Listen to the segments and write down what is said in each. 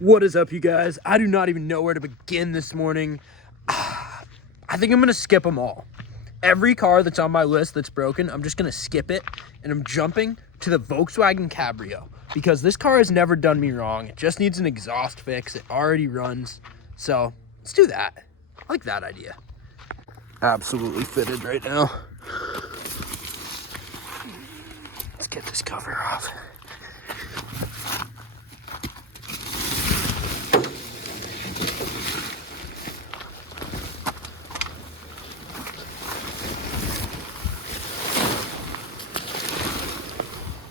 What is up, you guys? I do not even know where to begin this morning. I think I'm gonna skip them all. Every car that's on my list that's broken, I'm just gonna skip it, and I'm jumping to the Volkswagen Cabrio because this car has never done me wrong. It just needs an exhaust fix. It already runs. So let's do that. I like that idea. Absolutely fitted right now. Let's get this cover off.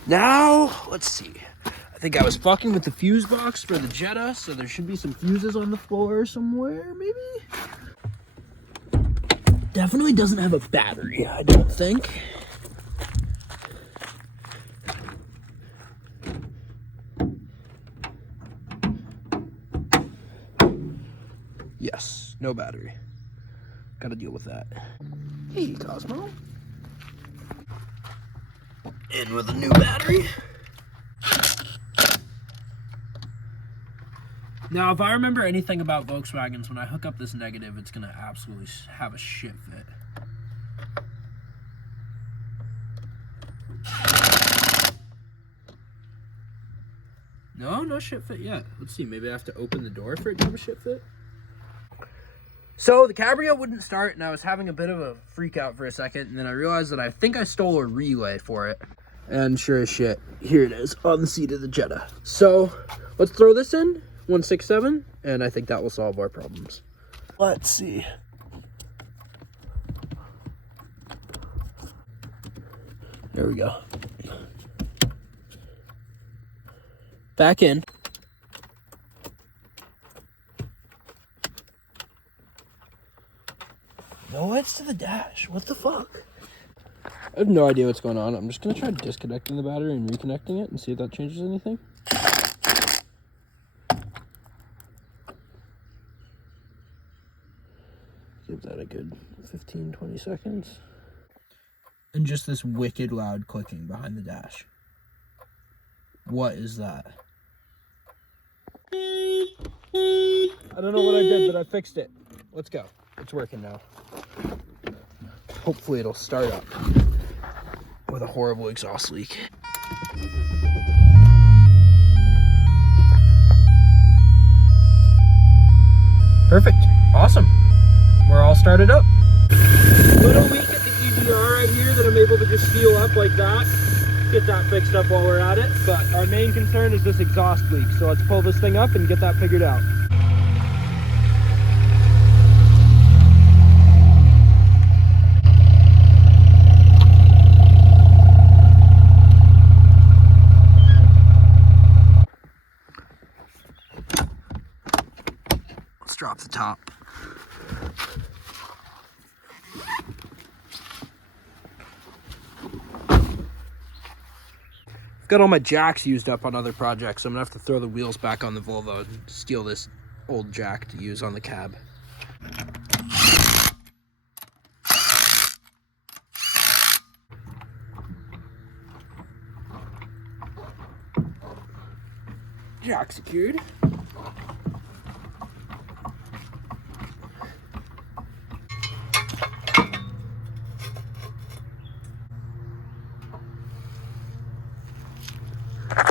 Now, let's see. I think I was fucking with the fuse box for the Jetta, so there should be some fuses on the floor somewhere, maybe? Definitely doesn't have a battery, I don't think. Yes, no battery. Gotta deal with that. Hey, Cosmo. In with a new battery. Now, if I remember anything about Volkswagens, when I hook up this negative, it's gonna absolutely have a shit fit. No shit fit yet. Let's see, maybe I have to open the door for it to have a shit fit. So the Cabrio wouldn't start, and I was having a bit of a freak out for a second, and then I realized that I think I stole a relay for it. And sure as shit, here it is on the seat of the Jetta. So let's throw this in, 167, and I think that will solve our problems. Let's see. There we go. Back in. No lights to the dash. What the fuck? I have no idea what's going on. I'm just going to try disconnecting the battery and reconnecting it and see if that changes anything. Give that a good 15-20 seconds. And just this wicked loud clicking behind the dash. What is that? I don't know what I did, but I fixed it. Let's go. It's working now. Hopefully it'll start up with a horrible exhaust leak. Perfect. Awesome. We're all started up. Little leak at the EGR right here that I'm able to just seal up like that. Get that fixed up while we're at it. But our main concern is this exhaust leak. So let's pull this thing up and get that figured out. Drop the top. I've got all my jacks used up on other projects, so I'm gonna have to throw the wheels back on the Volvo and steal this old jack to use on the cab. Jack secured.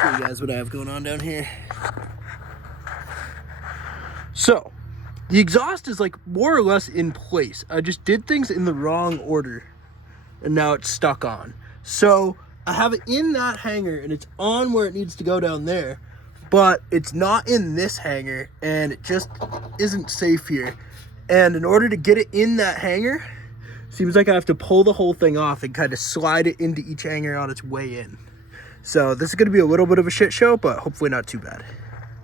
Show you guys what I have going on down here. So, the exhaust is like more or less in place. I just did things in the wrong order, and now it's stuck on. So, I have it in that hanger, and it's on where it needs to go down there, but it's not in this hanger, and it just isn't safe here. And in order to get it in that hanger, seems like I have to pull the whole thing off and kind of slide it into each hanger on its way in. So this is going to be a little bit of a shit show, but hopefully not too bad.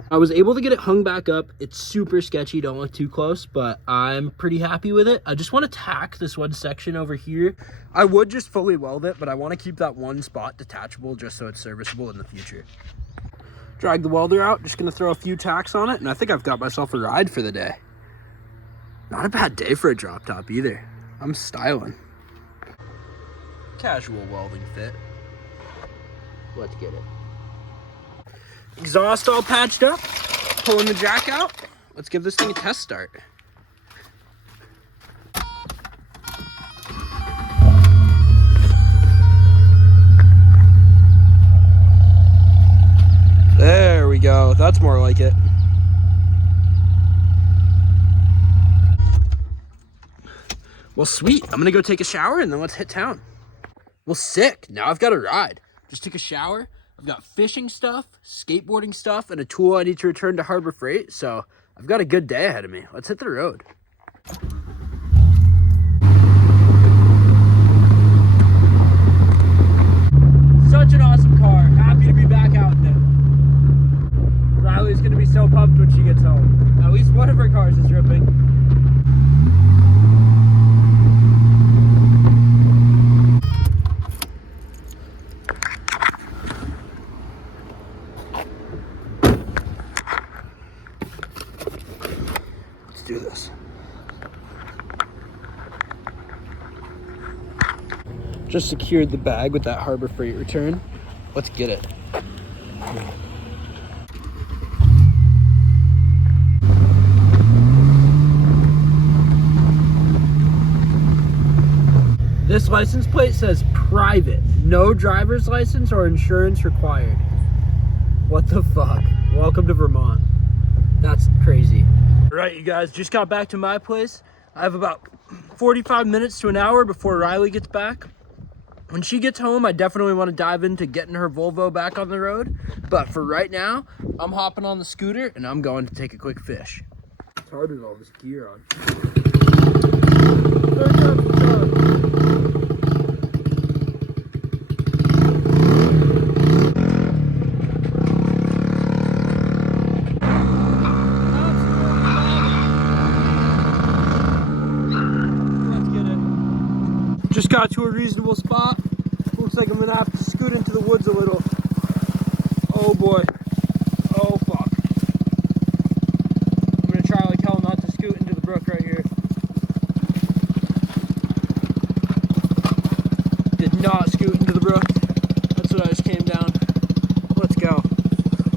I was able to get it hung back up. It's super sketchy, don't look too close, but I'm pretty happy with it. I just want to tack this one section over here. I would just fully weld it, but I want to keep that one spot detachable just so it's serviceable in the future. Drag the welder out, just going to throw a few tacks on it, and I think I've got myself a ride for the day. Not a bad day for a drop top either. I'm styling. Casual welding fit. Let's get it. Exhaust all patched up. pulling the jack out. Let's give this thing a test start. There we go. That's more like it. Well, sweet. I'm gonna go take a shower and then let's hit town. Well, sick. Now I've got a ride. Just took a shower. I've got fishing stuff, skateboarding stuff, and a tool I need to return to Harbor Freight. So I've got a good day ahead of me. Let's hit the road. Such an awesome car. Happy to be back out in it. Riley's gonna be so pumped when she gets home. At least one of her cars is ripping. Do this. Just secured the bag with that Harbor Freight return. Let's get it. This license plate says private, no driver's license or insurance required. What the fuck? Welcome to Vermont. That's crazy. All right, you guys, just got back to my place. I have about 45 minutes to an hour before Riley gets back. When she gets home, I definitely want to dive into getting her Volvo back on the road. But for right now, I'm hopping on the scooter and I'm going to take a quick fish. It's hard with all this gear on. Just got to a reasonable spot. Looks like I'm gonna have to scoot into the woods a little. Oh boy. Oh fuck. I'm gonna try like hell not to scoot into the brook right here. Did not scoot into the brook. That's what I just came down. Let's go.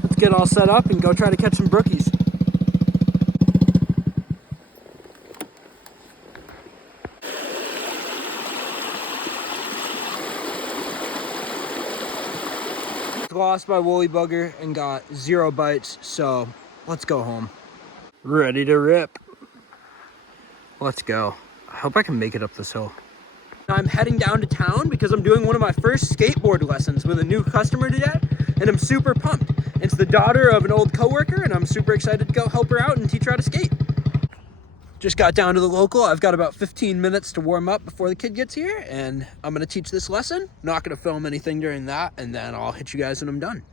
Let's get all set up and go try to catch some brookies. Lost my woolly bugger and got 0 bites, so let's go home. Ready to rip. Let's go. I hope I can make it up this hill. I'm heading down to town because I'm doing one of my first skateboard lessons with a new customer today, and I'm super pumped. It's the daughter of an old coworker, and I'm super excited to go help her out and teach her how to skate. Just got down to the local. I've got about 15 minutes to warm up before the kid gets here, and I'm gonna teach this lesson. Not gonna film anything during that, and then I'll hit you guys when I'm done.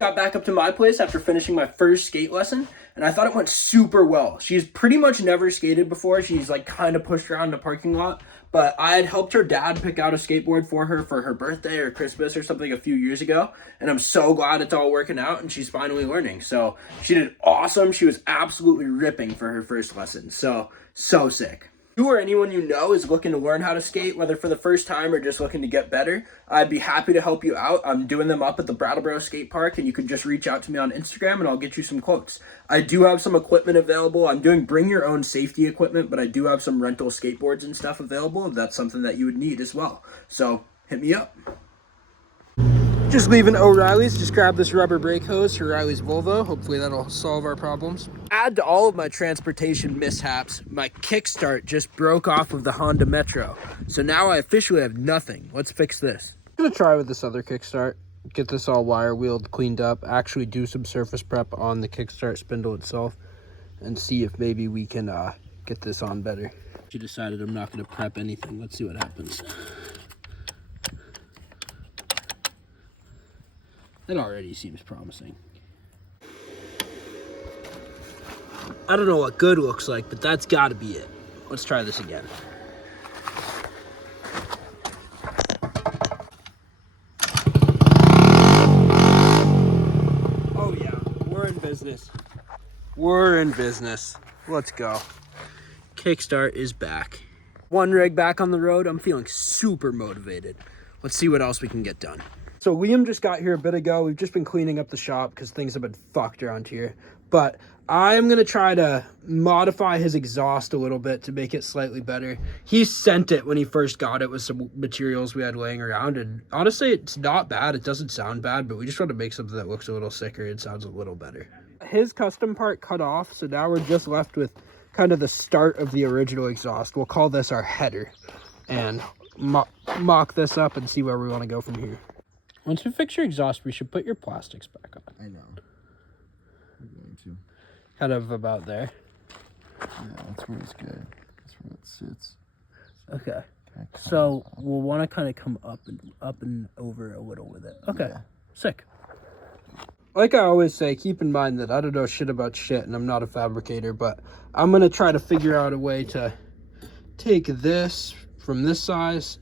Got back up to my place after finishing my first skate lesson, and I thought it went super well. She's pretty much never skated before. She's like kind of pushed around the parking lot, but I had helped her dad pick out a skateboard for her birthday or Christmas or something a few years ago, and I'm so glad it's all working out and she's finally learning. So she did awesome. She was absolutely ripping for her first lesson. So sick. You or anyone you know is looking to learn how to skate, whether for the first time or just looking to get better, I'd be happy to help you out. I'm doing them up at the Brattleboro Skate Park, and you can just reach out to me on Instagram and I'll get you some quotes. I do have some equipment available. I'm doing bring your own safety equipment, but I do have some rental skateboards and stuff available if that's something that you would need as well. So hit me up. Just leaving O'Reilly's, just grab this rubber brake hose for Riley's Volvo. Hopefully that'll solve our problems. Add to all of my transportation mishaps, my kickstart just broke off of the Honda Metro. So now I officially have nothing. Let's fix this. I'm gonna try with this other kickstart, get this all wire wheeled, cleaned up, actually do some surface prep on the kickstart spindle itself, and see if maybe we can get this on better. She decided I'm not gonna prep anything. Let's see what happens. That already seems promising. I don't know what good looks like, but that's gotta be it. Let's try this again. Oh yeah, we're in business. We're in business. Let's go. Kickstart is back. One rig back on the road. I'm feeling super motivated. Let's see what else we can get done. So Liam just got here a bit ago. We've just been cleaning up the shop because things have been fucked around here. But I'm going to try to modify his exhaust a little bit to make it slightly better. He sent it when he first got it with some materials we had laying around. And honestly, it's not bad. It doesn't sound bad, but we just want to make something that looks a little sicker and sounds a little better. His custom part cut off, so now we're just left with kind of the start of the original exhaust. We'll call this our header and mock this up and see where we want to go from here. Once we fix your exhaust, we should put your plastics back on. I know. I'm going to. Kind of about there. Yeah, that's where it's good. That's where it sits. Okay. So we'll want to kind of come up and over a little with it. Okay. Yeah. Sick. Like I always say, keep in mind that I don't know shit about shit and I'm not a fabricator, but I'm going to try to figure out a way to take this from this size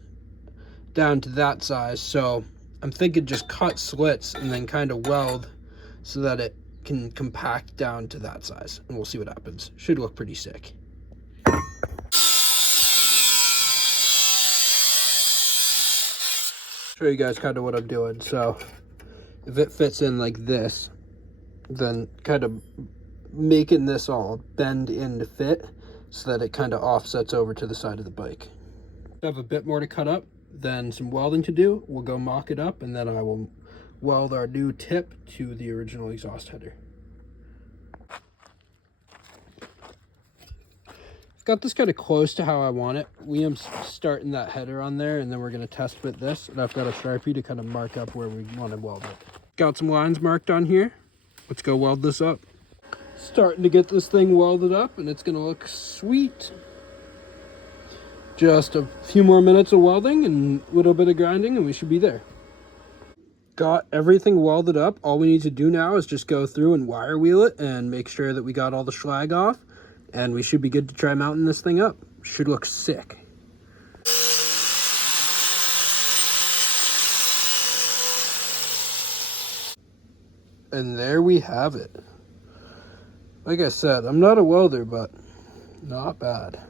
down to that size. So I'm thinking just cut slits and then kind of weld so that it can compact down to that size. And we'll see what happens. Should look pretty sick. Show you guys kind of what I'm doing. So if it fits in like this, then kind of making this all bend in to fit so that it kind of offsets over to the side of the bike. I have a bit more to cut up, then some welding to do. We'll go mock it up, and then I will weld our new tip to the original exhaust header. Got this kind of close to how I want it. Liam's starting that header on there, and then we're going to test fit this, and I've got a Sharpie to kind of mark up where we want to weld it. Got some lines marked on here. Let's go weld this up. Starting to get this thing welded up, and it's going to look sweet. Just a few more minutes of welding and a little bit of grinding, and we should be there. Got everything welded up. All we need to do now is just go through and wire wheel it and make sure that we got all the slag off, and we should be good to try mounting this thing up. Should look sick. And there we have it. Like I said, I'm not a welder, but not bad.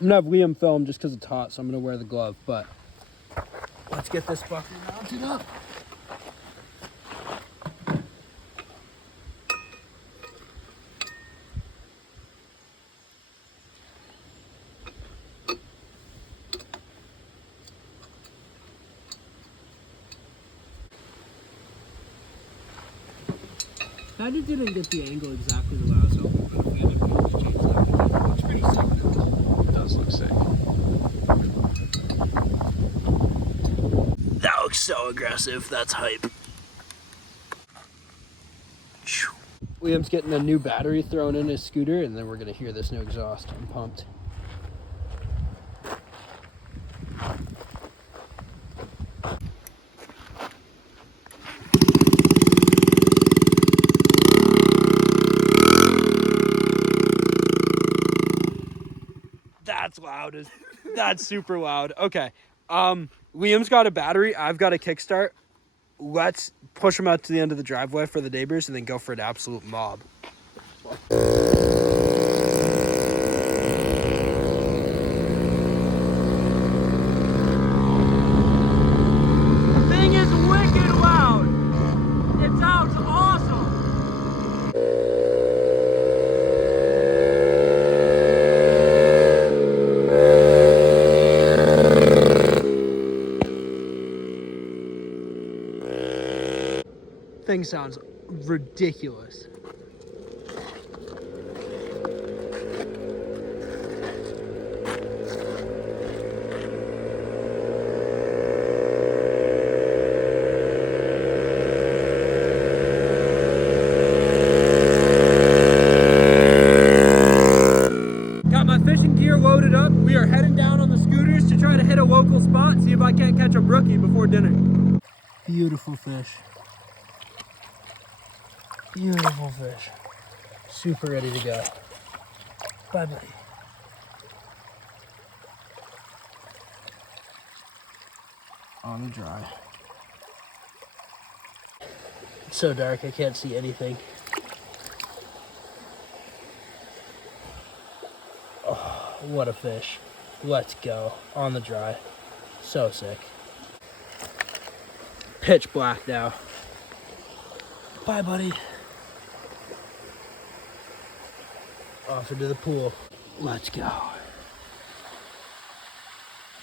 I'm gonna have Liam film just because it's hot, so I'm gonna wear the glove, but let's get this fucker mounted up. I didn't get the angle exactly the way I was hoping, but if we end up able to change that, it looks pretty sick now. It does look sick. That looks so aggressive. That's hype. Liam's getting a new battery thrown in his scooter, and then we're going to hear this new exhaust. I'm pumped. That's loud. That's super loud. Okay. Liam's got a battery. I've got a kickstart. Let's push him out to the end of the driveway for the neighbors and then go for an absolute mob. Thing is wicked loud. It sounds awesome. Thing sounds ridiculous. Got my fishing gear loaded up. We are heading down on the scooters to try to hit a local spot, see if I can't catch a brookie before dinner. Beautiful fish. Beautiful fish. Super ready to go. Bye bye. On the dry. It's so dark I can't see anything. Oh. what a fish. Let's go. On the dry. So sick. Pitch black now. Bye, buddy. Off into the pool. Let's go.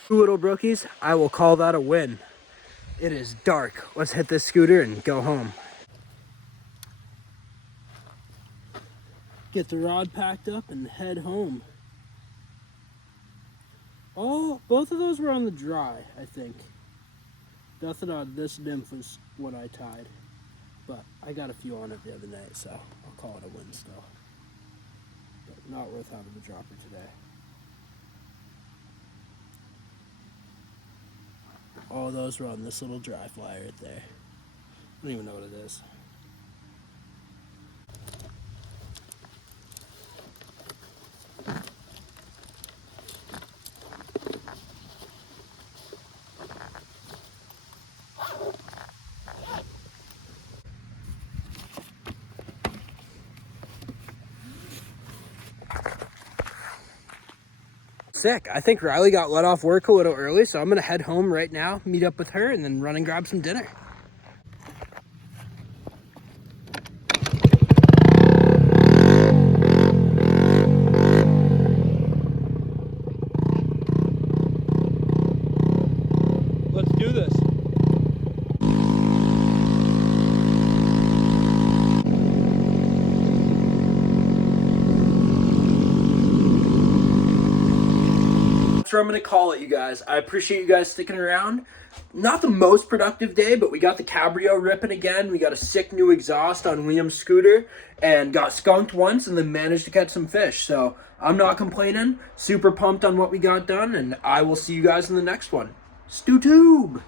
2 little brookies. I will call that a win. It is dark. Let's hit this scooter and go home. Get the rod packed up and head home. Oh, both of those were on the dry, I think. Nothing on this nymph was what I tied. But I got a few on it the other night, so I'll call it a win still. But not worth having the dropper today. All those were on this little dry fly right there. I don't even know what it is. Sick. I think Riley got let off work a little early, so I'm gonna head home right now, meet up with her, and then run and grab some dinner. Let's do this. That's where I'm gonna call it, you guys. I appreciate you guys sticking around. Not the most productive day, but we got the cabrio ripping again. We got a sick new exhaust on Liam's scooter and got skunked once and then managed to catch some fish. So I'm not complaining. Super pumped on what we got done, and I will see you guys in the next one. STUUTUUBE!